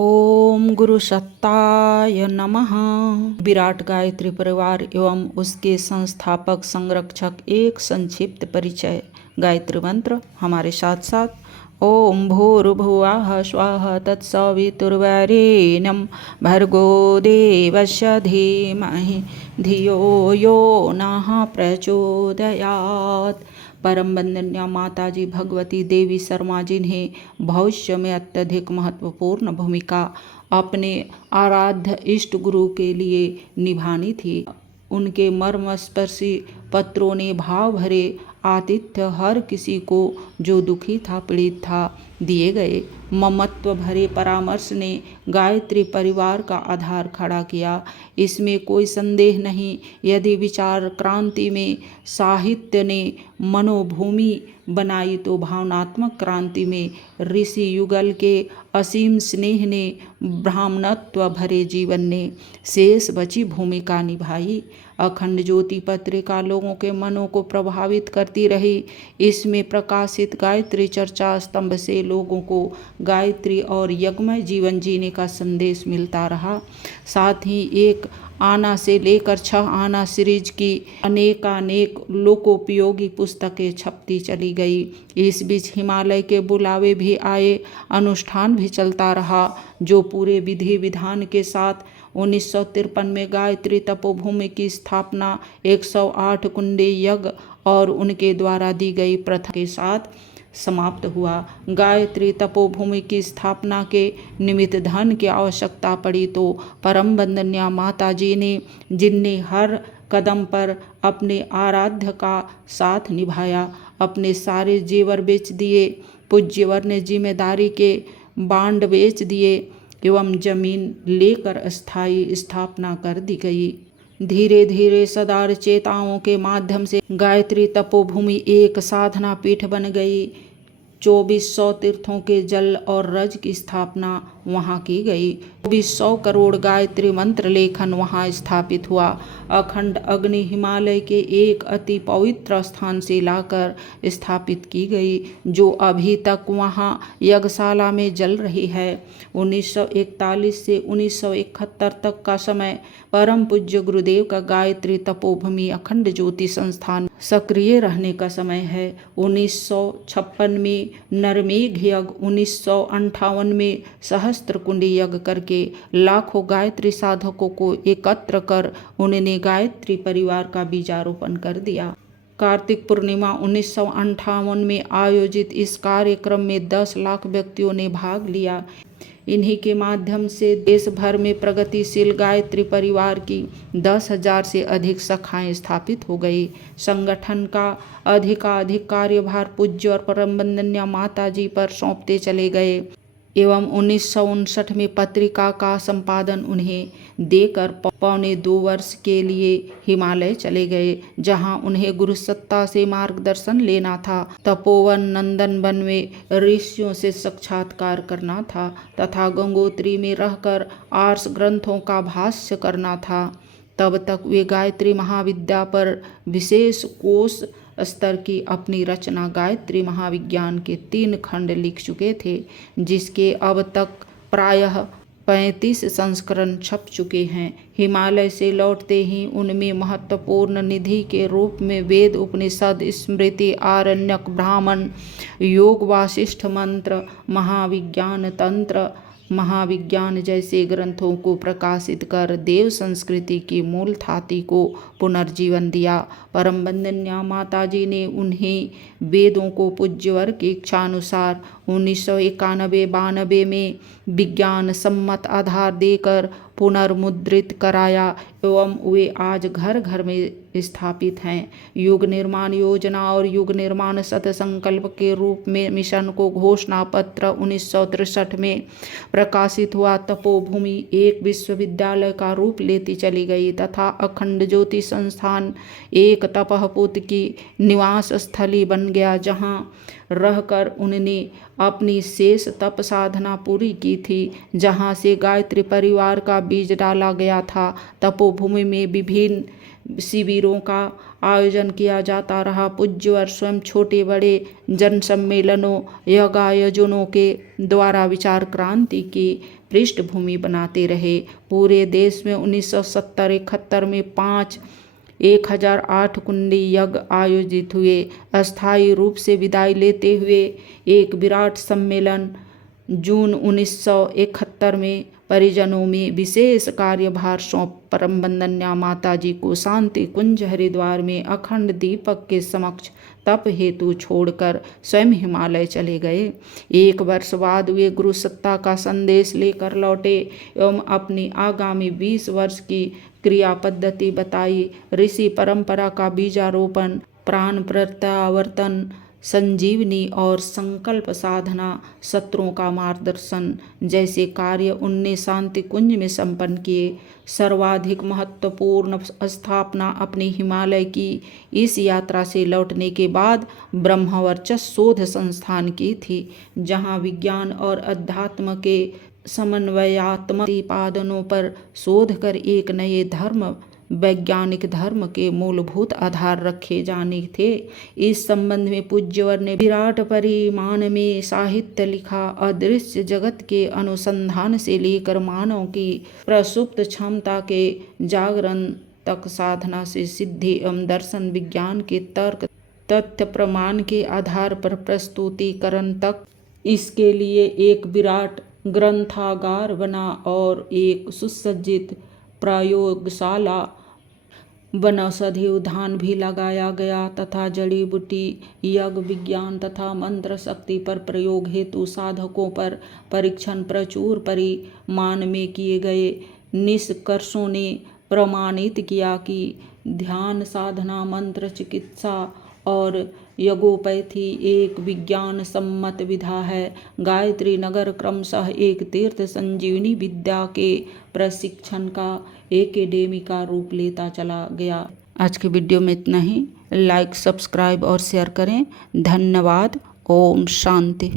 ओम गुरु सत्ताय नमः। विराट गायत्री परिवार एवं उसके संस्थापक संरक्षक एक संक्षिप्त परिचय। गायत्री मंत्र हमारे साथ साथ। ओम भूर्भुवः स्वः तत्सवितुर्वरेण्यं भर्गो देवस्य धीमहि धियो यो नः प्रचोदयात्। परम वंदनीय माताजी भगवती देवी शर्मा जिन्हें भविष्य में अत्यधिक महत्वपूर्ण भूमिका अपने आराध्य इष्ट गुरु के लिए निभानी थी, उनके मर्मस्पर्शी पत्रों ने भाव भरे आतिथ्य हर किसी को जो दुखी था, पीड़ित था, दिए गए। ममत्व भरे परामर्श ने गायत्री परिवार का आधार खड़ा किया, इसमें कोई संदेह नहीं। यदि विचार क्रांति में साहित्य ने मनोभूमि बनाई तो भावनात्मक क्रांति में ऋषि युगल के असीम स्नेह ने, ब्राह्मणत्व भरे जीवन ने शेष बची भूमिका निभाई। अखंड ज्योति पत्रिका लोगों के मनों को प्रभावित करती रही। इसमें प्रकाशित गायत्री चर्चा स्तंभ से लोगों को गायत्री और यज्ञमय जीवन जीने का संदेश मिलता रहा। साथ ही एक आना से लेकर 6 आना सीरीज की अनेकानेक लोकोपयोगी पुस्तकें छपती चली गई। इस बीच हिमालय के बुलावे भी आए, अनुष्ठान भी चलता रहा, जो पूरे विधि विधान के साथ 1953 में गायत्री तपोभूमि की स्थापना 108 कुंडी यज्ञ और उनके द्वारा दी गई प्रथा के साथ समाप्त हुआ। गायत्री तपोभूमि की स्थापना के निमित्त धन की आवश्यकता पड़ी तो परम वंदनीय माता जी ने, जिनने हर कदम पर अपने आराध्य का साथ निभाया, अपने सारे जेवर बेच दिए। पूज्यवर ने जिम्मेदारी के बांड बेच दिए एवं जमीन लेकर अस्थायी स्थापना कर दी गई। धीरे धीरे सदार चेताओं के माध्यम से गायत्री तपोभूमि एक साधना पीठ बन गई। 2400 तीर्थों के जल और रज की स्थापना वहाँ की गई। 2400 करोड़ गायत्री मंत्र लेखन वहाँ स्थापित हुआ। अखंड अग्नि हिमालय के एक अति पवित्र स्थान से लाकर स्थापित की गई, जो अभी तक वहाँ यज्ञशाला में जल रही है। 1941 से 1971 तक का समय परम पूज्य गुरुदेव का गायत्री तपोभूमि अखंड ज्योति संस्थान सक्रिय रहने का समय है। 1956 में नरमेघ यज्ञ, 1958 में सहस्त्र कुंडी यज्ञ करके लाखों गायत्री साधकों को एकत्र कर उन्होंने गायत्री परिवार का बीजारोपण कर दिया। कार्तिक पूर्णिमा 1958 में आयोजित इस कार्यक्रम में 10 लाख व्यक्तियों ने भाग लिया। इन्हीं के माध्यम से देश भर में प्रगतिशील गायत्री परिवार की 10,000 से अधिक शाखाएं स्थापित हो गई। संगठन का अधिकाधिक कार्यभार पूज्य और परम वंदनीय माता जी पर सौंपते चले गए एवं 1959 में पत्रिका का संपादन उन्हें देकर पौने 2 वर्ष के लिए हिमालय चले गए, जहां उन्हें गुरुसत्ता से मार्गदर्शन लेना था, तपोवन नंदन वन में ऋषियों से साक्षात्कार करना था तथा गंगोत्री में रहकर आर्ष ग्रंथों का भाष्य करना था। तब तक वे गायत्री महाविद्या पर विशेष कोश स्तर की अपनी रचना गायत्री महाविज्ञान के 3 खंड लिख चुके थे, जिसके अब तक प्रायः 35 संस्करण छप चुके हैं। हिमालय से लौटते ही उनमें महत्वपूर्ण निधि के रूप में वेद, उपनिषद, स्मृति, आरण्यक, ब्राह्मण, योग, वासिष्ठ मंत्र, महाविज्ञान तंत्र, महाविज्ञान जैसे ग्रंथों को प्रकाशित कर देव संस्कृति की मूल थाती को पुनर्जीवन दिया। परम वंदनीय माता जी ने उन्हें वेदों को पूज्यवर की इच्छानुसार 1991-92 में विज्ञान सम्मत आधार देकर पुनर्मुद्रित कराया एवं वे आज घर घर में स्थापित हैं। युग निर्माण योजना और युग निर्माण सतसंकल्प के रूप में मिशन को घोषणा पत्र 1963 में प्रकाशित हुआ। तपोभूमि एक विश्वविद्यालय का रूप लेती चली गई तथा अखंड ज्योति संस्थान एक तपहपुत की निवास स्थली बन गया, जहाँ रहकर उन्होंने अपनी शेष तप साधना पूरी की थी। जहाँ से गायत्री परिवार का बीज डाला गया था, तपोभूमि में विभिन्न शिविरों का आयोजन किया जाता रहा। पूज्यवर स्वयं छोटे बड़े जन सम्मेलनों, यज्ञ आयोजनों के द्वारा विचार क्रांति की पृष्ठभूमि बनाते रहे। पूरे देश में 1970-71 में 1008 कुंडी यज्ञ आयोजित हुए। अस्थायी रूप से विदाई लेते हुए एक विराट सम्मेलन जून 1971 में परिजनों में विशेष कार्यभार सौंप परम वंदन्या माता जी को शांति कुंज हरिद्वार में अखंड दीपक के समक्ष तप हेतु छोड़कर स्वयं हिमालय चले गए। 1 वर्ष बाद वे गुरु सत्ता का संदेश लेकर लौटे एवं अपनी आगामी 20 वर्ष की क्रिया पद्धति बताई। ऋषि परंपरा का बीजारोपण, प्राण प्रत्यावर्तन, संजीवनी और संकल्प साधना, शत्रुओं का मार्गदर्शन जैसे कार्य उनने शांति कुंज में संपन्न किए। सर्वाधिक महत्वपूर्ण स्थापना अपनी हिमालय की इस यात्रा से लौटने के बाद ब्रह्मवर्चस्व शोध संस्थान की थी, जहां विज्ञान और अध्यात्म के समन्वयात्मक प्रतिपादनों पर शोध कर एक नए धर्म, वैज्ञानिक धर्म के मूलभूत आधार रखे जाने थे। इस संबंध में पूज्यवर ने विराट परिमाण में साहित्य लिखा। अदृश्य जगत के अनुसंधान से लेकर मानव की प्रसुप्त क्षमता के जागरण तक, साधना से सिद्धि एवं दर्शन विज्ञान के तर्क तथ्य प्रमाण के आधार पर प्रस्तुतिकरण तक, इसके लिए एक विराट ग्रंथागार बना और एक सुसज्जित प्रयोगशाला, वनौषधि उद्यान भी लगाया गया तथा जड़ी बूटी, यज्ञ, विज्ञान तथा मंत्र शक्ति पर प्रयोग हेतु साधकों पर परीक्षण प्रचुर परिमाण में किए गए। निष्कर्षों ने प्रमाणित किया कि ध्यान साधना, मंत्र चिकित्सा और यज्ञोपैथी एक विज्ञान सम्मत विधा है। गायत्री नगर क्रमशः एक तीर्थ संजीवनी विद्या के प्रशिक्षण का एकेडमी का रूप लेता चला गया। आज के वीडियो में इतना ही। लाइक, सब्सक्राइब और शेयर करें। धन्यवाद। ओम शांति।